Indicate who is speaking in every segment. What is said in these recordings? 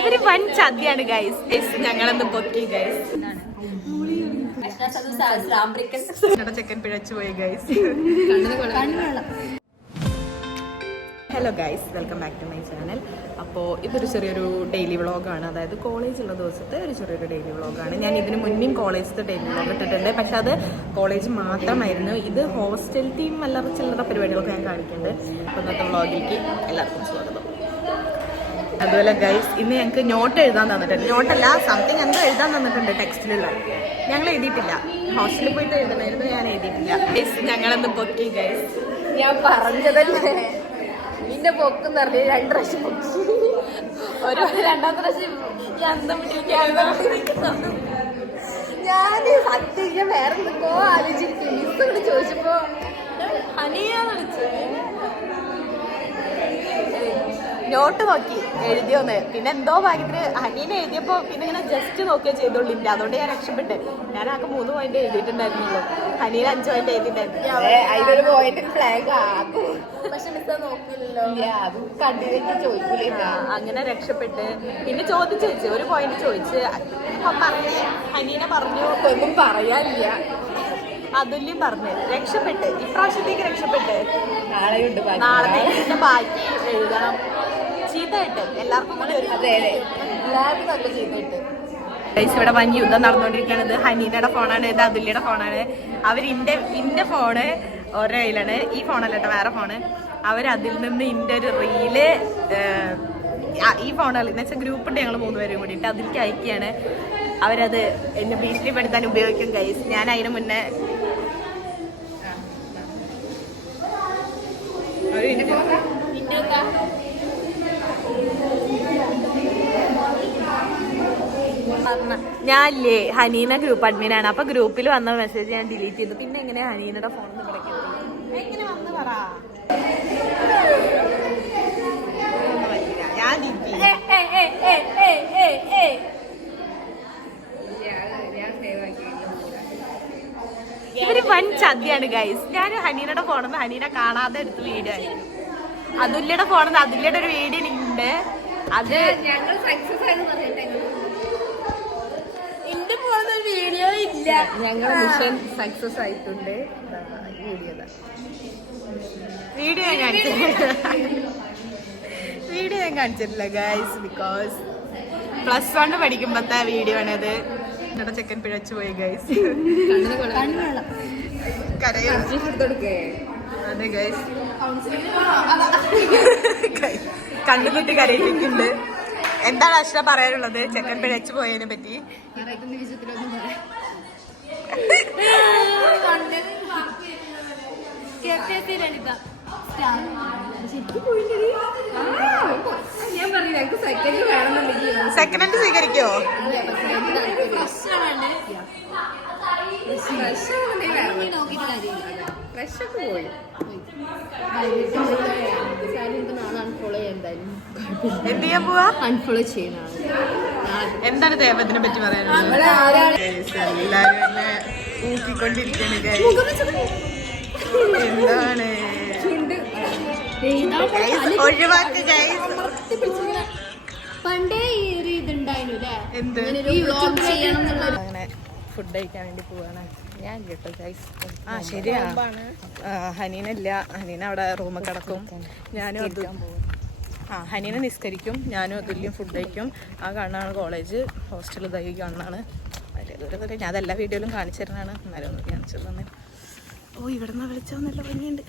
Speaker 1: ഇവർ വൻ ചതിയാണ് ഗൈസ് ഞങ്ങളെന്ന് പൊക്കി ഗൈസ് ചെക്കൻ പിഴച്ചു പോയി guys hello guys welcome back to my channel അപ്പോൾ ഇതൊരു ചെറിയൊരു ഡെയിലി വ്ളോഗാണ് അതായത് കോളേജുള്ള ദിവസത്തെ ഒരു ചെറിയൊരു ഡെയിലി വ്ളോഗാണ് ഞാൻ ഇതിന് മുന്നേയും കോളേജിലത്തെ ഡെയിലി വ്ളോഗ് ഇട്ടിട്ടുണ്ട്. പക്ഷെ അത് കോളേജ് മാത്രമായിരുന്നു. ഇത് ഹോസ്റ്റൽ ടീം അല്ലാതെ ചില്ലറ പരിപാടികളൊക്കെ ഞാൻ കാണിക്കുന്നുണ്ട്. അപ്പോൾ ഇന്നത്തെ വ്ളോഗിലേക്ക് എല്ലാവർക്കും സ്വാഗതം. അതുപോലെ ഗൈസ് ഇന്ന് ഞങ്ങൾക്ക് നോട്ട് എഴുതാൻ തന്നിട്ടുണ്ട്. നോട്ടല്ല സംതിങ് എന്തോ എഴുതാൻ തന്നിട്ടുണ്ട് ടെക്സ്റ്റിലുള്ള ഞങ്ങൾ എഴുതിയിട്ടില്ല. ഹോസ്റ്റലിൽ പോയിട്ട് എഴുതണമായിരുന്നു ഞാൻ എഴുതിയിട്ടില്ല. ഗൈസ് ഞങ്ങളെന്ന് പൊക്കി ഗൈസ്
Speaker 2: ഞാൻ പറഞ്ഞതല്ലേ? നിന്റെ പൊക്കും നിറഞ്ഞ രണ്ട് പ്രാവശ്യം ഒരു രണ്ടാമത്തെ പ്രാവശ്യം ഞാൻ അന്തം ഞാൻ സത്യം വേറെ എന്തൊക്കെയോ ആലോചിച്ചിരിക്കും ഇപ്പൊ ചോദിച്ചപ്പോ അനിയാന്ന് വിളിച്ചു.
Speaker 1: നോട്ട് നോക്കി എഴുതിയോന്ന്. പിന്നെ എന്തോ ഭാഗ്യത്തിന് ഹനീനെ എഴുതിയപ്പോ പിന്നെ ഇങ്ങനെ ജസ്റ്റ് നോക്കിയാ ചെയ്തോളില്ല അതുകൊണ്ട് ഞാൻ രക്ഷപ്പെട്ട്. ഞാൻ ആകെ മൂന്ന് പോയിന്റ് എഴുതിയിട്ടുണ്ടായിരുന്നുള്ളൂ. അനിയൻ അഞ്ച് പോയിന്റ് എഴുതിയിട്ടുണ്ടായിരുന്നു. അങ്ങനെ രക്ഷപ്പെട്ട്. പിന്നെ ചോദിച്ചു വെച്ച് ഒരു പോയിന്റ് ചോദിച്ച്. പറഞ്ഞ് ഹനീന പറഞ്ഞു.
Speaker 2: ഒന്നും പറയാനില്ല.
Speaker 1: അതുല്യം പറഞ്ഞു രക്ഷപ്പെട്ട്. ഇപ്രാവശ്യത്തേക്ക് രക്ഷപ്പെട്ട്.
Speaker 2: നാളെ
Speaker 1: നാളത്തേക്ക് ബാക്കി എഴുതണം ചീത്തയിട്ട് എല്ലാവർക്കും കൂടെ ഒരു
Speaker 2: അതെ അതെ. എല്ലാവർക്കും നല്ല ചീത്തയിട്ട്
Speaker 1: ഗൈസ് ഇവിടെ വൻ യുദ്ധം നടന്നുകൊണ്ടിരിക്കുകയാണ്. ഇത് ഹനീനയുടെ ഫോണാണ് ഇത് അതുല്യയുടെ ഫോണാണ്. അവർ ഇന്റെ ഇന്റെ ഫോണ് ഓരോ കയ്യിലാണ്. ഈ ഫോണല്ല കേട്ടോ വേറെ ഫോണ്. അവർ അതിൽ നിന്ന് ഇന്റെ ഒരു റീൽ ഈ ഫോണുകൾ എന്ന് വെച്ചാൽ ഗ്രൂപ്പ് ഉണ്ട് ഞങ്ങൾ മൂന്നുപേരും കൂടിയിട്ട്. അതിലേക്ക് അയക്കുകയാണ്. അവരത് എന്നെ ഭീഷണിപ്പെടുത്താൻ ഉപയോഗിക്കും ഗൈസ് ഞാൻ അതിന് മുന്നേ ഒരു ഞാനില്ലേ ഹനീന ഗ്രൂപ്പ് അഡ്മിനാണ് അപ്പൊ ഗ്രൂപ്പിൽ വന്ന മെസ്സേജ് ഞാൻ ഡിലീറ്റ് ചെയ്തു. പിന്നെ എങ്ങനെ ഹനീനയുടെ ഫോൺ എങ്ങനെ വന്ന് പറ. ഇവർ വൻ ചതിയാണ് ഗൈസ് ഞാൻ ഹനീനയുടെ ഫോണിന്ന് ഹനീന കാണാതെ എടുത്ത് വീഡിയോ ആയിരുന്നു. അതുല്യയുടെ ഫോണിന്ന് അതുല്യയുടെ ഒരു വീഡിയോ ഉണ്ട് അത്
Speaker 2: ഞങ്ങൾ സക്സസ് ആയെന്ന് എന്റെ പോകുന്ന വീഡിയോ ഇല്ല.
Speaker 1: ഞങ്ങളുടെ മിഷൻ സക്സസ് ആയിട്ടുണ്ട്. വീഡിയോ വീഡിയോ ഞാൻ വീഡിയോ ഞാൻ കാണിച്ചിട്ടില്ല ഗൈസ് ബിക്കോസ് പ്ലസ് വൺ പഠിക്കുമ്പോഴത്തെ വീഡിയോ ആണത്. എന്നിട്ട് ചെക്കൻ പിഴച്ചു പോയി ഗൈസ് കരയോ? അതെ ഗൈസ് കണ്ണുകുട്ടി കരയിപ്പിക്കുന്നുണ്ട്. എന്താണ് അശ്ര പറയാനുള്ളത്? ചെക്കൻ പിഴച്ചു പോയതിനെ പറ്റി.
Speaker 2: ഞാൻ പറഞ്ഞു ഞങ്ങൾക്ക് സെക്കൻഡ്
Speaker 1: ഹാൻഡ് സ്വീകരിക്കോ
Speaker 2: ഫ്രഷൊക്കെ പോയി. അൺഫോളോ എന്തായാലും
Speaker 1: എന്ത് ചെയ്യാൻ പോവാ?
Speaker 2: അൺഫോളോ ചെയ്യുന്ന
Speaker 1: എന്താണ് ദേവത്തിനെ പറ്റി പറയാനുള്ളത്? Guys, എല്ലാരും എന്നെ ഊക്കിക്കൊണ്ടിരിക്കാണ് എന്താണ്? ഒഴിവാക്ക്.
Speaker 2: പണ്ടേ ഈ ഒരു ഇതുണ്ടായിരുന്നു
Speaker 1: ഫുഡ് കഴിക്കാൻ വേണ്ടി പോവാണ്. ഞാൻ കേട്ടോ ഗൈസ് ആ ശരിയാ. ഹനീനല്ല. ഹനീന അവിടെ റൂമിൽ കിടക്കും. ഞാനും അത് ആ ഹനീനെ നിസ്കരിക്കും ഞാനും അതുല്യം ഫുഡ് കഴിക്കും. ആ കണ്ണാണ് കോളേജ് ഹോസ്റ്റൽ ഇതായി കണ്ണാണ് അതൊക്കെ ഞാൻ അതെല്ലാ വീഡിയോയിലും കാണിച്ചു തരുന്നതാണ്. എന്നാലും ഒന്ന് കാണിച്ചു തന്നെ. ഓ ഇവിടെ നിന്ന് വിളിച്ചാൽ നല്ല ഭംഗിയുണ്ട്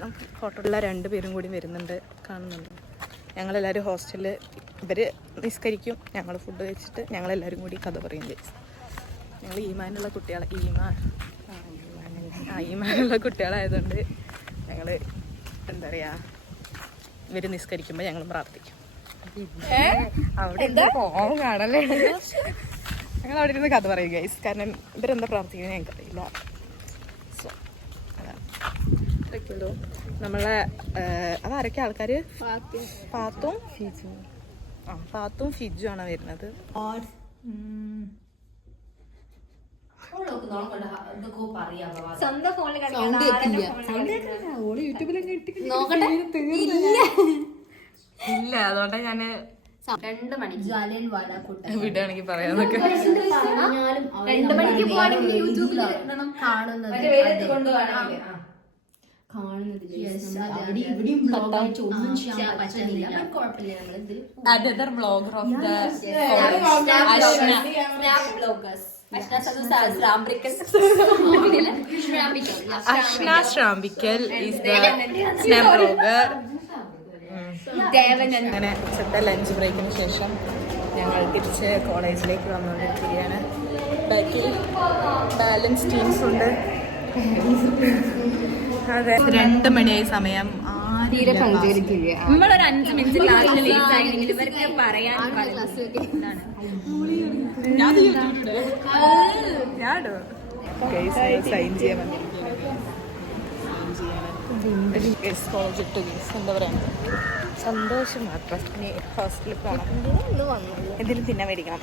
Speaker 1: നമുക്ക് ഹോട്ടലിലെ രണ്ട് പേരും കൂടി വരുന്നുണ്ട് കാണുന്നുണ്ട്. ഞങ്ങളെല്ലാവരും ഹോസ്റ്റലിൽ ഇവർ നിസ്കരിക്കും ഞങ്ങൾ ഫുഡ് കഴിച്ചിട്ട് ഞങ്ങളെല്ലാവരും കൂടി കഥ പറയും ഞങ്ങൾ ഈമാനുള്ള കുട്ടികളെ ഈമാൻ ആ ഈമാനുള്ള കുട്ടികളായതുകൊണ്ട് ഞങ്ങൾ എന്താ പറയുക ഇവർ നിസ്കരിക്കുമ്പോൾ ഞങ്ങൾ പ്രാർത്ഥിക്കും. അവിടെ കാണല്ലേ? ഞങ്ങൾ അവിടെ ഇരുന്ന് കഥ പറയും ഗൈസ് കാരണം ഇവരെന്താ പ്രാർത്ഥിക്കുന്നത് ഞങ്ങൾക്കറിയില്ല സോ അതാണ്. ഇത്രയൊക്കെയുള്ളൂ. നമ്മളെ അതാരൊക്കെ ആൾക്കാർ പാത്തും ഫിജു. ആ പാത്തും ഫിജു ആണ് വരുന്നത്
Speaker 2: സ്വന്തം ഫോണിൽ
Speaker 1: ഇല്ല. അതുകൊണ്ടാണ് ഞാൻ
Speaker 3: രണ്ട് മണി ജാലിയൻ വാലാക്കൂട്ട
Speaker 1: വിടുകയാണെങ്കിൽ പറയാന്നൊക്കെ
Speaker 3: രണ്ട് മണിക്ക് പോവാണെങ്കിൽ യൂട്യൂബിൽ കാണുന്നത്.
Speaker 1: Another blogger of the Ashna Shrampickal is the blogger അങ്ങനെ ഉച്ചത്തെ ലഞ്ച് ബ്രേക്കിന് ശേഷം ഞങ്ങൾ തിരിച്ച് കോളേജിലേക്ക് വന്നുകൊണ്ടിരിക്കുകയാണ്. ബാക്കിൽ ബാലൻസ് ടീംസ് ഉണ്ട്. അതെ. രണ്ട് മണിയായി സമയം.
Speaker 3: തീരെ സഞ്ചരിക്കില്ല.
Speaker 2: നമ്മളൊരു അഞ്ച് മിനിറ്റ് ക്ലാസ്സിൽ ലേറ്റ് ആയെങ്കിൽ ഇവർക്ക് പറയാൻ
Speaker 1: സൈൻ ചെയ്യാൻ എന്താ പറയാ? സന്തോഷം മാത്രം. ഹോസ്റ്റലിൽ പോകണം എന്തെങ്കിലും തിന്നാൻ മേടിക്കണം.